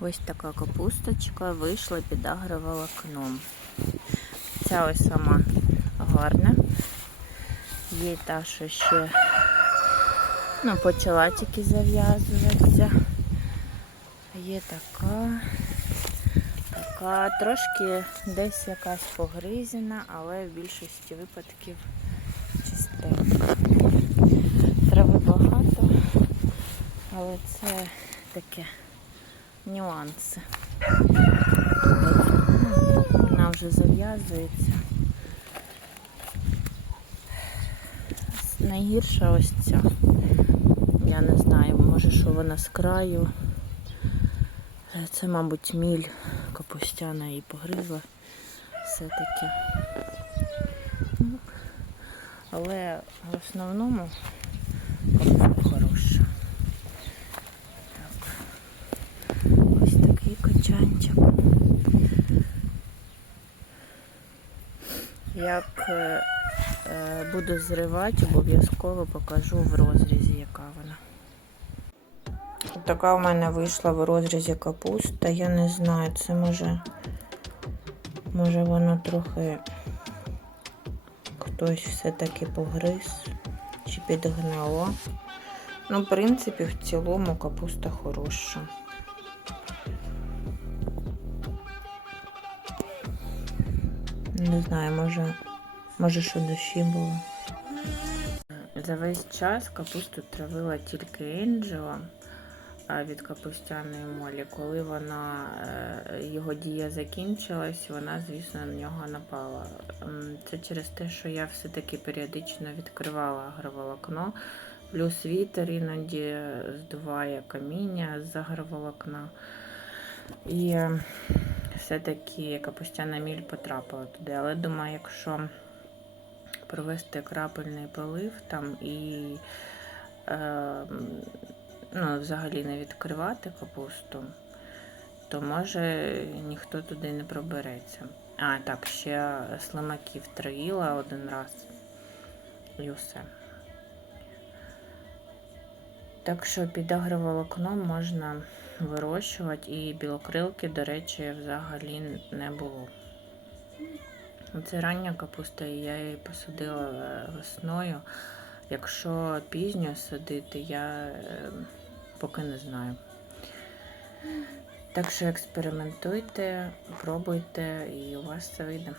Ось така капусточка вийшла під агроволокном. Ця ось сама гарна. Є та, що ще ну, почала тільки зав'язуватися. Є така, така трошки десь якась погризена, але в більшості випадків чистенька. Трави багато, але це таке нюанси. Вона вже зав'язується. Найгірша ось ця. Я не знаю, може, що вона з краю. Це, мабуть, міль капустяна її погризла. Все-таки. Ну, але в основному хороша. Так. Ось такий качанчик. Як е, е, буду зривати, обов'язково покажу в розрізі, яка вона. Така в мене вийшла в розрізі капуста. Я не знаю, це може, може воно трохи хтось все-таки погриз чи підгнило. Ну, в принципі, в цілому капуста хороша. Не знаю, може, може, що дощі було. За весь час капусту травила тільки Енджела від капустяної молі. Коли вона е, його дія закінчилась, вона, звісно, на нього напала. Це через те, що я все-таки періодично відкривала агроволокно. Плюс вітер іноді здуває каміння з агроволокна. І все-таки капустяна міль потрапила туди. Але думаю, якщо провести крапельний полив там і е, ну, взагалі не відкривати капусту, то може ніхто туди не пробереться. А, так, ще слимаків троїла один раз і все. Так що під агроволокном можна вирощувати і білокрилки, до речі, взагалі не було. Це рання капуста, і я її посадила е, весною. Якщо пізньо садити, я е, поки не знаю. Так що експериментуйте, пробуйте, і у вас це вийде.